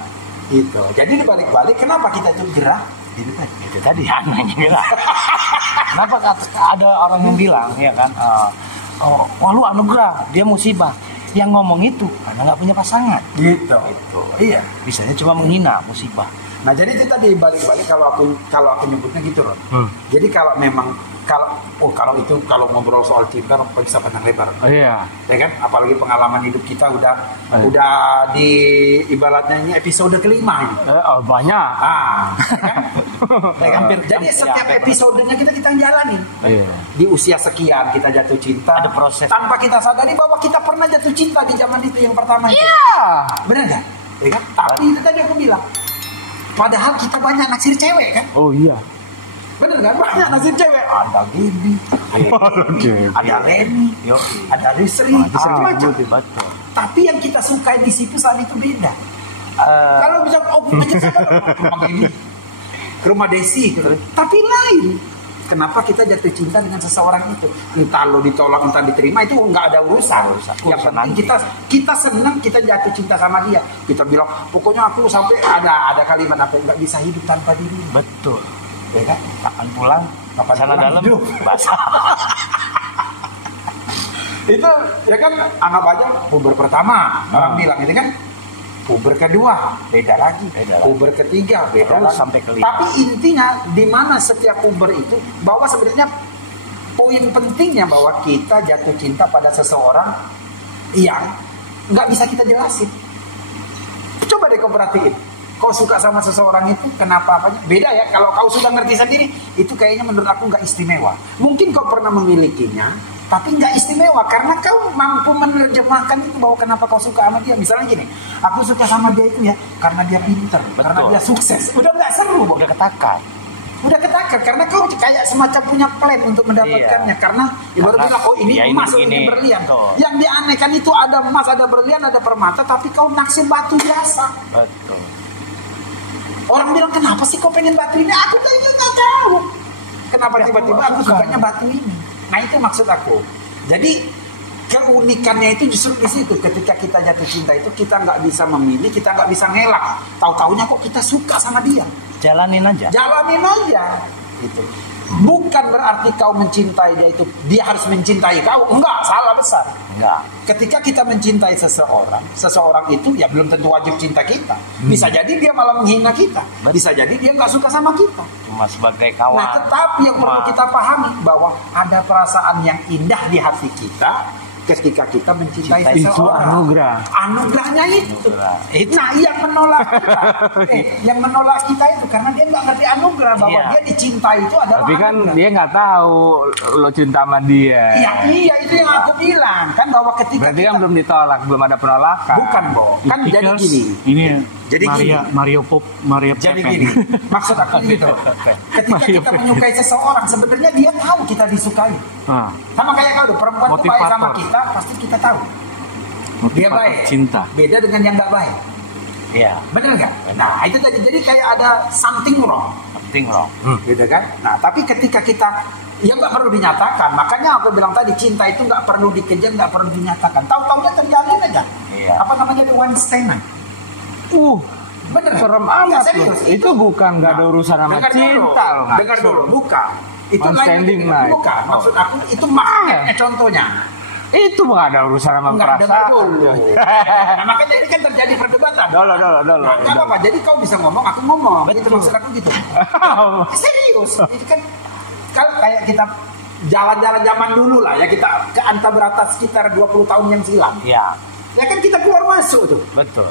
Gitu. Jadi dibalik-balik, kenapa kita itu gerah? Itu tadi anaknya bilang. Kenapa ada orang yang bilang ya kan, wah lu anugerah, dia musibah. Yang ngomong itu karena nggak punya pasangan. Gitu. Iya. Bisanya cuma menghina musibah. Nah jadi itu tadi balik-balik kalau aku nyebutnya gitu loh. Jadi kalau memang kalau ngobrol soal cinta bisa panjang lebar. oh iya. Ya kan? Apalagi pengalaman hidup kita udah di ibaratnya ini episode kelima ini. Banyak. Ya kan? Jadi setiap episodenya kita jalanin. Iya. Di usia sekian kita jatuh cinta. Ada proses. Tanpa kita sadari bahwa kita pernah jatuh cinta di zaman itu yang pertama itu. Iya. Benar nggak? Ya kan? Tapi itu tadi aku bilang. Padahal kita banyak naksir cewek kan? Oh iya. Bener kan? Banyak naksir cewek. Ada Gaby, ada Leni, ada Rizri, macam-macam. Betul. Tapi yang kita sukai di situ saat itu beda. Kalau bisa aja sama ke rumah Gaby, ke rumah Desi, gitu. Tapi lain. Kenapa kita jatuh cinta dengan seseorang itu? Entah lo ditolak, entah diterima, itu nggak ada urusan. Yang penting kita senang, kita jatuh cinta sama dia. Kita bilang, pokoknya aku sampai ada kalimat apa nggak bisa hidup tanpa dirimu. Betul. Ya kan? Kapan pulang? Kapan Sana pulang dalam hidup. basah. Itu ya kan anggap aja puber pertama orang bilang itu kan, puber kedua beda lagi, puber ketiga beda Terus lagi sampai kelima. Tapi intinya di mana setiap puber itu bahwa sebenarnya poin pentingnya bahwa kita jatuh cinta pada seseorang yang nggak bisa kita jelasin. Coba deh kau perhatiin. Kau suka sama seseorang itu kenapa apanya? Beda ya, kalau kau sudah ngerti sendiri, itu kayaknya menurut aku nggak istimewa. Mungkin kau pernah memilikinya, tapi nggak istimewa karena kau mampu menerjemahkan itu bahwa kenapa kau suka sama dia. Misalnya gini, aku suka sama dia itu ya karena dia pinter, karena dia sukses. Udah nggak seru, Udah ketakan. Udah ketakar karena kau kayak semacam punya plan untuk mendapatkannya. Karena baru Karena, bilang, oh ini ya, emas, ini, ini berlian. betul. Yang dianehkan itu ada emas, ada berlian, ada permata, tapi kau naksir batu biasa. Betul. Orang bilang, kenapa sih kau pengen batu ini? Aku kayaknya nggak tahu. Kenapa tiba-tiba aku sukanya batu ini? Nah itu maksud aku. Jadi keunikannya itu justru di situ. Ketika kita jatuh cinta itu kita nggak bisa memilih, kita nggak bisa ngelak. Tahu-taunya kok kita suka sama dia. Jalanin aja. Jalanin aja. Gitu. Bukan berarti kau mencintai dia itu dia harus mencintai kau. Enggak, salah besar. Enggak. Ketika kita mencintai seseorang, seseorang itu ya belum tentu wajib cinta kita. Bisa jadi dia malah menghina kita. Bisa jadi dia nggak suka sama kita. Cuma sebagai kawan. Nah, tetapi yang perlu kita pahami bahwa ada perasaan yang indah di hati kita ketika kita mencintai Itu seseorang. anugerah. Anugerahnya itu. Anugerah. Nah, yang menolak kita, yang menolak kita itu karena dia nggak ngerti anugerah bahwa Iya. dia dicintai itu adalah Tapi kan anugerah. dia nggak tahu lo cinta sama dia. Iya, itu yang aku bilang kan bahwa ketika Berarti kita kan belum ditolak, belum ada penolakan. bukan, Bo. Kan jadi Itikers, gini. Ini Jadi Mario Pop, Mario Jadi Pepe. gini, maksud aku gitu. Ketika kita menyukai seseorang, sebenarnya dia tahu kita disukai. Ah, Sama kayak kau, perempuan itu baik sama Motivator. kita, pasti kita tahu. Dia motivator baik. cinta. Beda dengan yang nggak baik. Iya. Bener nggak? Nah, itu jadi kayak ada something wrong. Penting loh. Gitu kan? Nah, tapi ketika kita yang nggak perlu dinyatakan, makanya aku bilang tadi cinta itu nggak perlu dikejar, nggak perlu dinyatakan. Tahu-taunya terjalin aja. Iya. Apa namanya the one stand night? Bener. Serem Iya, amat serius. loh. Itu bukan nggak ada urusan sama Dengar cinta dulu. loh. nggak. Dengar dulu, bukan. Itu One lain standing lagi. night. Bukan. Maksud aku itu magnetnya contohnya. Itu nggak ada urusan sama Enggak, dengar perasaan. dulu. Nah, makanya ini kan terjadi perdebatan. Dolo. Nah, nggak apa-apa. Jadi kau bisa ngomong, aku ngomong. Itu maksud aku gitu. Serius. Itu kan kalau kayak kita jalan-jalan zaman dulu lah ya, kita ke Antaberata sekitar 20 tahun yang silam. Iya. Ya kan kita keluar masuk tuh. Betul.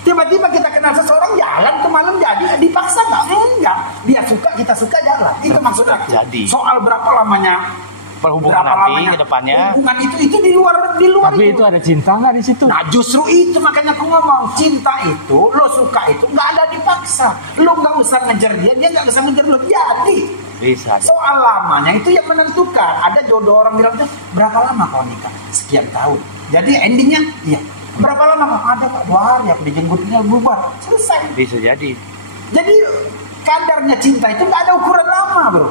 Tiba-tiba kita kenal seseorang jalan ke malam jadi dipaksa nggak? Enggak. Dia suka, kita suka jalan. Itu maksud aku. Jadi. Soal berapa lamanya Perhubungan nanti ke depannya. hubungan itu di luar Tapi itu ada cinta nggak di situ? Nah justru itu makanya aku ngomong cinta itu lo suka itu nggak ada dipaksa. Lo nggak usah ngejar dia nggak usah ngejar lo. Jadi Bisa. soal lamanya itu yang menentukan. Ada jodoh orang bilang tuh berapa lama kau nikah? Sekian tahun. Jadi endingnya iya. Berapa lama kau? Ada Pak 2 hari aku dijenguknya bubar. Selesai. Bisa jadi. Jadi kadarnya cinta itu nggak ada ukuran lama, bro.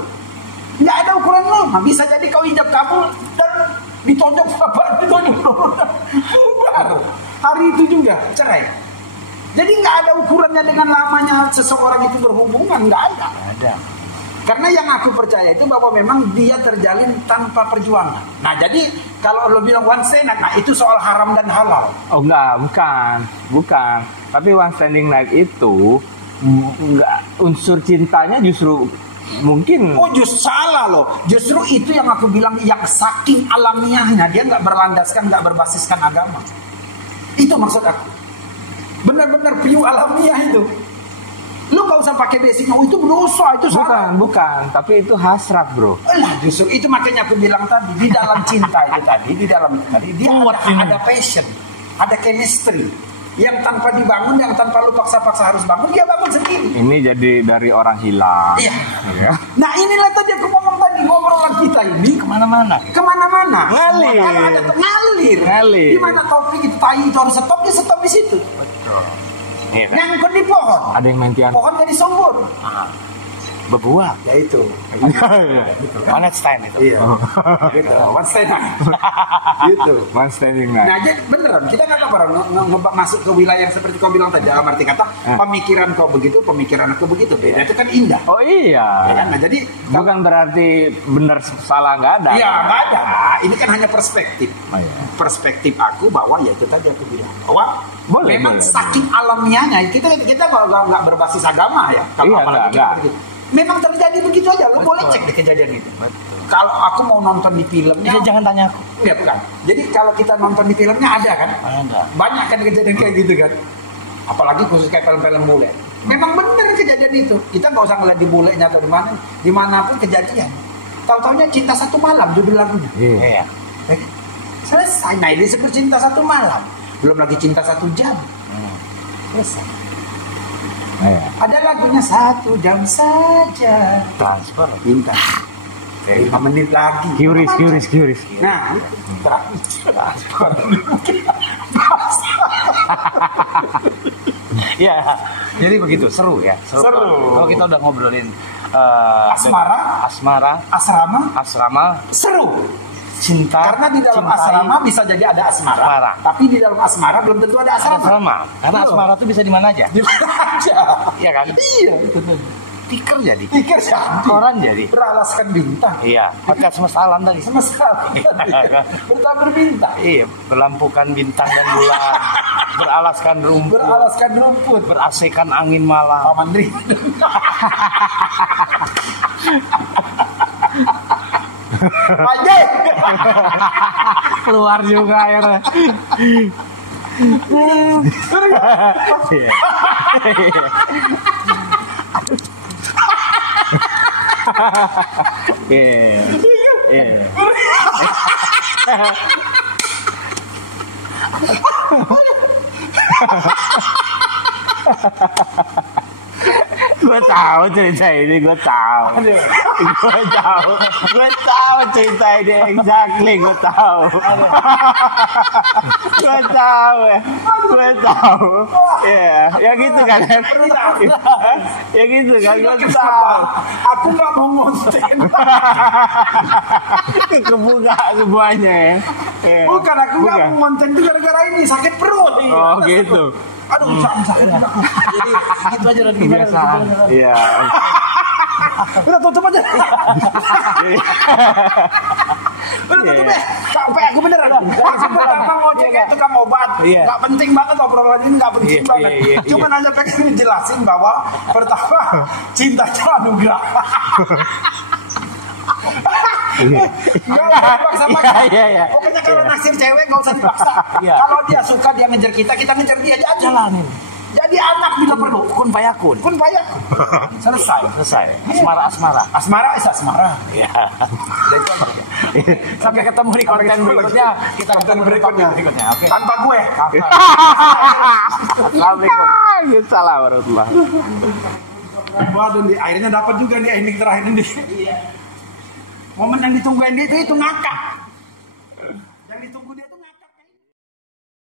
Nggak ada ukuran lama. Bisa jadi kau ijab kabul dan ditonjok bapak, ditonjok bubar. Hari itu juga cerai. Jadi nggak ada ukurannya dengan lamanya seseorang itu berhubungan, nggak ada. Ada. Karena yang aku percaya itu bahwa memang dia terjalin tanpa perjuangan. Nah jadi kalau lo bilang one stand, nah itu soal haram dan halal. Oh enggak, bukan. Tapi one standing night itu enggak, unsur cintanya justru mungkin. Oh justru salah loh. Justru itu yang aku bilang yang saking alamiahnya dia nggak berlandaskan, nggak berbasiskan agama. Itu maksud aku. Benar-benar pure alamiah itu. Lu nggak usah pakai basic, oh itu berdosa, itu salah. Bukan, tapi itu hasrat, bro. Lah justru itu makanya aku bilang tadi di dalam cinta itu tadi, di dalam itu tadi dia ada passion, ada chemistry yang tanpa dibangun, yang tanpa lu paksa-paksa harus bangun, dia bangun sendiri. Ini jadi dari orang hilang. Iya. Ya. Nah inilah tadi aku ngomong tadi, ngobrolan kita ini Kemana-mana. kemana-mana. Ngalir. Kalau ada ngalir. Ngalir. Di mana topik itu tai itu harus stop, dia stop di situ. Betul. Iya kan? Nyangkut di pohon. Ada yang main piano. Pohon jadi sombor. Ah. Berbuah. Ya itu. One night stand itu. Iya. Gitu. One stand night. Gitu. One standing night. Nah, jadi beneran kita nggak apa-apa masuk ke wilayah yang seperti kau bilang tadi. Dalam arti kata pemikiran kau begitu, pemikiran aku begitu. Beda itu kan indah. Oh iya. Ya kan? Nah, jadi Bukan berarti benar salah nggak ada. iya nggak ada. Ini kan hanya perspektif. Oh, iya. Perspektif aku bahwa ya itu tadi aku bilang bahwa Boleh, memang boleh, saking alamiahnya kita nggak berbasis agama ya. Kalau Iya, apalagi nggak. begitu. Memang terjadi begitu aja. Lo boleh cek di kejadian itu. Kalau aku mau nonton di filmnya, Ya, jangan tanya aku. enggak bukan. Jadi kalau kita nonton di filmnya ada kan? Ada. Banyak kan kejadian kayak gitu kan. Apalagi khusus kayak film-film bule. Memang bener kejadian itu. Kita nggak usah ngeliat di bulenya atau di mana, dimanapun kejadian. Tahu-taunya Cinta Satu Malam judul lagunya. Iya. Iya. Selesai. Nah ini seperti Cinta Satu Malam. Belum lagi Cinta Satu Jam. Selesai. Ada lagunya 1 jam saja. Transfer. Minta. 5 menit lagi. Qris. Nah, transfer. Ya, jadi begitu seru ya. Seru. Kalau kita udah ngobrolin Asmara, asrama, seru. cinta. Karena di dalam cintai, asrama bisa jadi ada asmara, Asmara. tapi di dalam asmara belum tentu ada asrama. asrama. Karena Betul. asmara tuh bisa di mana aja. Di mana aja. Iya kan? Iya, betul. Tikar jadi. Pikir jadi. Koran jadi. Beralaskan bintang. Iya, hotel semesta alam tadi. Semesta bertabur bintang. Iya, berlampukan bintang dan bulan, beralaskan rumput, Beralaskan rumput. berasekan angin malam. Paman Ri. Aja. Keluar juga airnya. Iya. Iya. Iya. Gue tahu cerita ini, gue tahu cerita ini exactly, gue tahu ya gitu kan, ya gitu kan, gue tahu. Aku nggak mau ngonten. Kebuka semuanya ya. Iya. Bukan, aku nggak mau ngonten itu gara-gara ini sakit perut. Oh gitu. Aduh, sakit. Jadi gitu aja dan gimana? Kebiasaan. Iya. Udah tutup aja. Udah tutup ya. Capek aku beneran. Langsung pertama mau cek itu kan obat. Iya. Nggak penting banget obrolan ini, nggak penting Iya, banget. iya. Cuman hanya pengen ngejelasin bahwa pertama cinta itu anugerah. Nggak usah dipaksa-paksa. Iya. Pokoknya kalau naksir cewek nggak usah dipaksa. Iya. Kalau dia suka, dia ngejar kita ngejar dia aja. Jalanin. Jadi anak bila perlu. Kun payakun. Pun banyak. Selesai. Asmara. Asmara is asmara. Iya. Udah itu aja. Sampai ketemu di konten berikutnya. Kita Konten ketemu di berikutnya. topik berikutnya. Oke. Tanpa gue. Assalamualaikum. Waalaikumsalam warahmatullahi. Waduh, akhirnya dapat juga nih ending terakhir ini. Momen yang ditunggu Andy itu ngakak.